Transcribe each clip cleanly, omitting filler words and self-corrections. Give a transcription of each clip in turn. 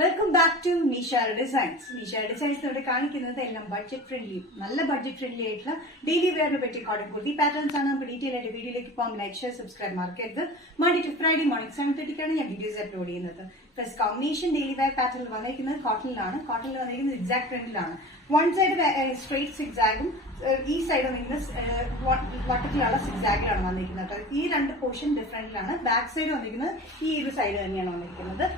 Welcome back to Nishara designs. Nishara designs ഇവിടെ കാണിക്കുന്നത് എല്ലാം ബഡ്ജറ്റ് ഫ്രണ്ട്ലി, നല്ല ബഡ്ജറ്റ് ഫ്രണ്ട്ലി ആയിട്ടുള്ള ഡെയിലി വെയറിനെ പറ്റി കോട്ടൺ കുർത്തി പാറ്റേൺസ് ആണ്. നമുക്ക് ഡീറ്റെയിൽ ആയിട്ട് വീഡിയോയിലേക്ക് പോകാം. ലൈക്ക്, ഷെയർ, സബ്സ്ക്രൈബ് മറക്കരുത്. മൺഡേ ടു ഫ്രൈഡേ മോർണിംഗ് 7:30 ഞാൻ വീഡിയോസ് അപ്ലോഡ് ചെയ്യുന്നത്. ഫസ്റ്റ് കോമ്പിനേഷൻ ഡെയിലി വെയർ പാറ്റേണിൽ വന്നിരിക്കുന്നത് കോട്ടണിലാണ്. കോട്ടണിൽ വന്നിരിക്കുന്നത് എക്സാക്ട് പ്രിന്റിലാണ്. വൺ സൈഡ് സ്ട്രേറ്റ് സിക്സാഗും ഈ സൈഡ് വന്നിരിക്കുന്നത് വട്ടത്തിലുള്ള സിക്സാഗിലാണ് വന്നിരിക്കുന്നത്. ഈ രണ്ട് പോർഷൻ ഡിഫറെന്റിലാണ്. ബാക്ക് സൈഡ് വന്നിരിക്കുന്നത് ഈ ഒരു സൈഡ് തന്നെയാണ് വന്നിരിക്കുന്നത്.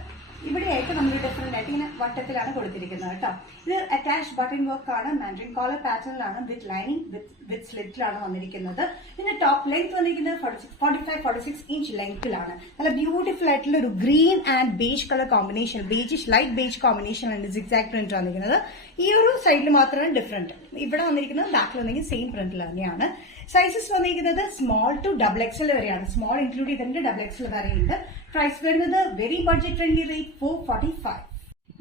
ഇവിടെയായിട്ട് നമ്മൾ ഡിഫറെന്റ് ആയിട്ട് ഇങ്ങനെ വട്ടത്തിലാണ് കൊടുത്തിരിക്കുന്നത് കേട്ടോ. ഇത് അറ്റാച്ച് ബട്ടൺ വർക്ക് ആണ്. മാൻഡ്രിൻ കോളർ പാറ്റേണിലാണ് വിത്ത് ലൈനിങ് വിത്ത് സ്ലിറ്റിലാണ് വന്നിരിക്കുന്നത്. ഇതിന്റെ ടോപ്പ് ലെങ്ത് വന്നിരിക്കുന്നത് 45-46 ഇഞ്ച് ലെങ്ത്തിലാണ്. നല്ല ബ്യൂട്ടിഫുൾ ആയിട്ടുള്ള ഒരു green and beige colour combination, beigish light beige കോമ്പിനേഷനാണ് സിക്സാക് പ്രിന്റ് വന്നിരിക്കുന്നത്. ഈ ഒരു സൈഡിൽ മാത്രമേ ഡിഫറെന്റ്. ഇവിടെ വന്നിരിക്കുന്നത് ബാക്കിൽ വന്നിരിക്കുന്നത് സെയിം പ്രിന്റിൽ തന്നെയാണ്. സൈസസ് വന്നിരിക്കുന്നത് സ്മോൾ ടു XXL വരെയാണ്. സ്മോൾ ഇൻക്ലൂഡ് ചെയ്തിട്ടുണ്ട്, XXL വരെയുണ്ട്. പ്രൈസ് വരുന്നത് very budget friendly rate 445.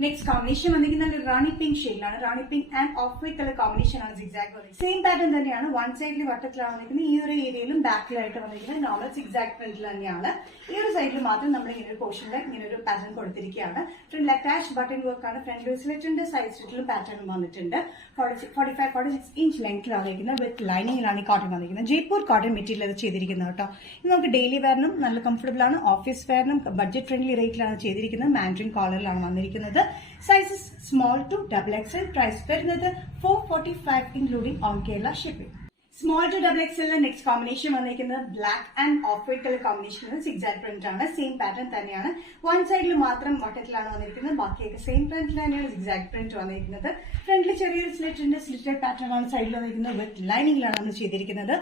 Next combination വന്നിരിക്കുന്നത് റാണി പിങ്ക് ഷെയ്ഡിലാണ്. Rani pink and off white colour combination ആണ് സിക്സാക്. സെയിം പാറ്റേൺ തന്നെയാണ്. വൺ സൈഡിൽ വട്ടത്തിലാണ് വന്നിരിക്കുന്നത്. ഈ ഒരു ഏരിയയിലും ബാക്കിലായിട്ട് വന്നിരിക്കുന്നത് നോർമൽ സിക്സാക് പ്രിന്റിൽ തന്നെയാണ്. ഈ ഒരു സൈഡിൽ മാത്രം നമ്മൾ ഇങ്ങനെ ഒരു പോർഷനിൽ ഇങ്ങനെ ഒരു പാറ്റേൺ കൊടുത്തിരിക്കുകയാണ്. ഫ്രണ്ട് അറ്റാച്ച് ബട്ടൺ വർക്ക് ആണ്. ഫ്രണ്ട് ലൂസിലിട്ടുണ്ട്, സൈഡ് സ്റ്റിറ്റിലും പാറ്റേൺ വന്നിട്ടുണ്ട്. 45-46 ഇഞ്ച് ലെങ്ത്തിലാണ് വന്നിരിക്കുന്നത്. വിത്ത് ലൈനിങ്ങിലാണ് ഈ കോട്ടൺ വന്നിരിക്കുന്നത്. ജയ്പൂർ കോട്ടൺ മെറ്റീരിയൽ അത് ചെയ്തിരിക്കുന്നത് കേട്ടോ. ഇത് നമുക്ക് ഡെയിലി വെയറിനും നല്ല കംഫർട്ടബിൾ ആണ്. ഓഫീസ് വെയറിനും ബഡ്ജറ്റ് ഫ്രണ്ട്ലി റേറ്റിലാണ് ചെയ്തിരിക്കുന്നത്. മാൻഡ്രിൻ കോളറിലാണ് വന്നിരിക്കുന്നത്. Sizes small to XXL. Price വരുന്നത് 445 including on Kerala shipping. Small to XXL next combination വന്നിരിക്കുന്നത് black and off white colour combination zigzag print ആണ്. സെയിം പാറ്റേൺ തന്നെയാണ്. വൺ സൈഡിൽ മാത്രം വട്ടത്തിലാണ് വന്നിരിക്കുന്നത്. ബാക്കിയൊക്കെ സെയിം പ്രിന്റിൽ തന്നെയാണ് സിക്സാക് പ്രിന്റ് വന്നിരിക്കുന്നത്. ഫ്രണ്ടിൽ ചെറിയൊരു സ്ലിറ്റിന്റെ സ്ലിറ്റഡ് പാറ്റേൺ ആണ് സൈഡിൽ വന്നിരിക്കുന്നത്. വിത്ത് ലൈനിങ്ങിലാണ് നമ്മൾ ചെയ്തിരിക്കുന്നത്.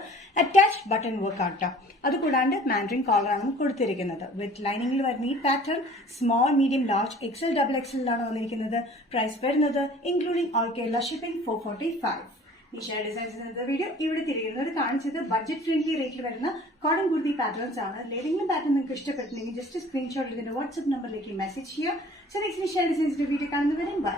അറ്റാച്ച് ബട്ടൺ വർക്ക് ആട്ടോ. അതുകൂടാണ്ട് മാൻഡ്രിൻ കോളറാണ് നമ്മൾ കൊടുത്തിരിക്കുന്നത്. വിത്ത് ലൈനിങ്ങിൽ വരുന്ന ഈ pattern small, medium, large, XL, XXL ആണ് വന്നിരിക്കുന്നത്. പ്രൈസ് വരുന്നത് including all Kerala shipping 445. Nishara designs എന്ന വീഡിയോ ഇവിടെ തിരിയുന്നത് കാണിച്ചത് ബഡ്ജറ്റ് ഫ്രണ്ട്ലി റേറ്റിൽ വരുന്ന കോട്ടൺ കുർത്തി പാറ്റേൺസ് ആണ്. ഏതെങ്കിലും പാറ്റേൺ നിങ്ങൾക്ക് ഇഷ്ടപ്പെട്ടില്ലെങ്കിൽ ജസ്റ്റ് സ്ക്രീൻഷോട്ട് ഇതിന്റെ വാട്സ്ആപ്പ് നമ്പറിലേക്ക് മെസ്സേജ് ചെയ്യുക. സോ നെക്സ്റ്റ് നിഷാര ഡിസൈൻസിന്റെ വീഡിയോ കാണുന്നവരെ ബൈ.